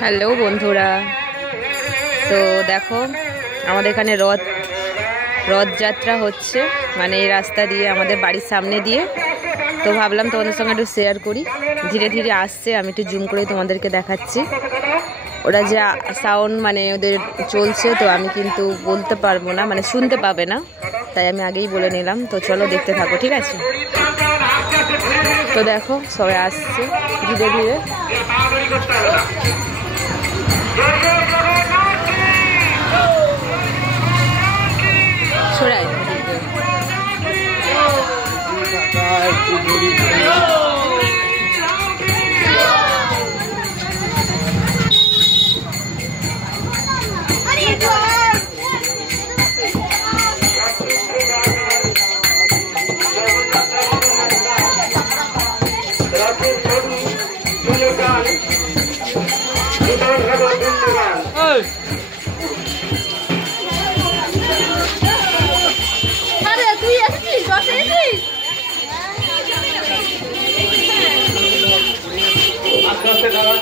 Hello বন্ধুরা, তো দেখো আমাদের এখানে রথযাত্রা হচ্ছে, মানে এই রাস্তা দিয়ে আমাদের বাড়ির সামনে দিয়ে। তো ভাবলাম তোমাদের সঙ্গে একটু শেয়ার করি। ধীরে ধীরে আসছে, আমি একটু জুম করে তোমাদেরকে দেখাচ্ছি। ওরা যে সাউন্ড মানে ওদের চলছে, তো আমি কিন্তু বলতে পারবো না, মানে শুনতে পাবে না, তাই আমি আগেই বলে নিলাম। তো চলো দেখতে থাকো, ঠিক আছে? তো দেখো সবাই আসছে ধীরে ধীরে। ছড়াই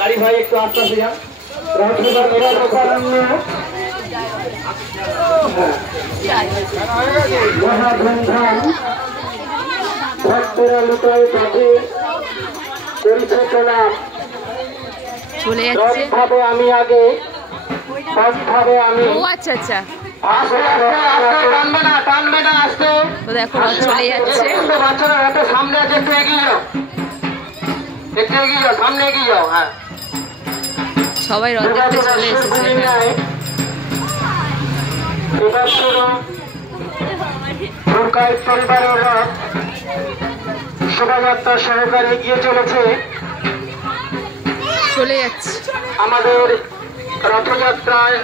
গাড়ি ভাই একটু আস্তে আস্তে যান। চলে যাচ্ছে। আমি আগে আমি ও আচ্ছা আচ্ছা, টানবে না টানবে না, আসতে। তো দেখো রথ চলে যাচ্ছে। বাচ্চারা হাতে সামনে আছে, একটু এগিয়ে যাও, একটু এগিয়ে যাও, সামনে এগিয়ে যাও। হ্যাঁ, সবাই রথ দেখতে চলে এসেছে। পরিবারের রথ শোভাযাত্রা সহকারে এগিয়ে চলেছে। চলে যাচ্ছে আমাদের রথযাত্রায়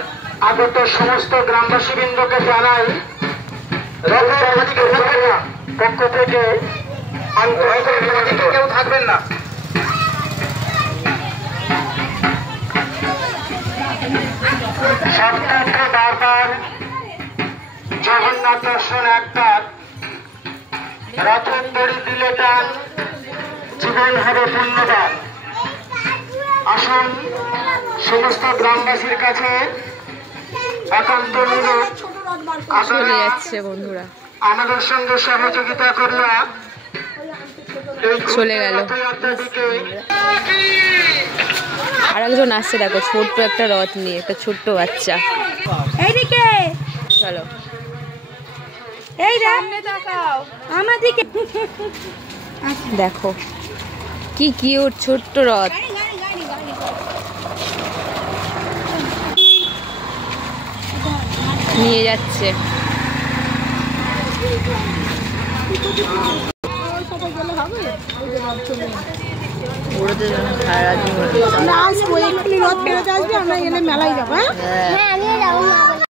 আগত সমস্ত গ্রামবাসীবৃন্দকে জানাই রথের পক্ষ থেকে কেউ থাকবেন না। সপ্তাহে বারবার জগন্নাথ দর্শন একবার, রথের দড়ি দিলে টান, জীবন হবে পুণ্যদান। আসুন সমস্ত গ্রামবাসীর কাছে একান্ত অনুরোধ, চলে যাচ্ছে বন্ধুরা, আমাদের সঙ্গে সহযোগিতা করিয়া চলে গেল। আর একজন আসছে, দেখো ছোট্ট একটা রথ নিয়ে, একটা ছোট্ট বাচ্চা। এইদিকে চলো, এই সামনে তাকাও আমাদিকে। দেখো কি কিউট ছোট্ট রথ। নিয়ে যাচ্ছে। আমরা আসবো, এখানে রথ ফেরত আসবে, আমরা এলে মেলায় যাবো। হ্যাঁ,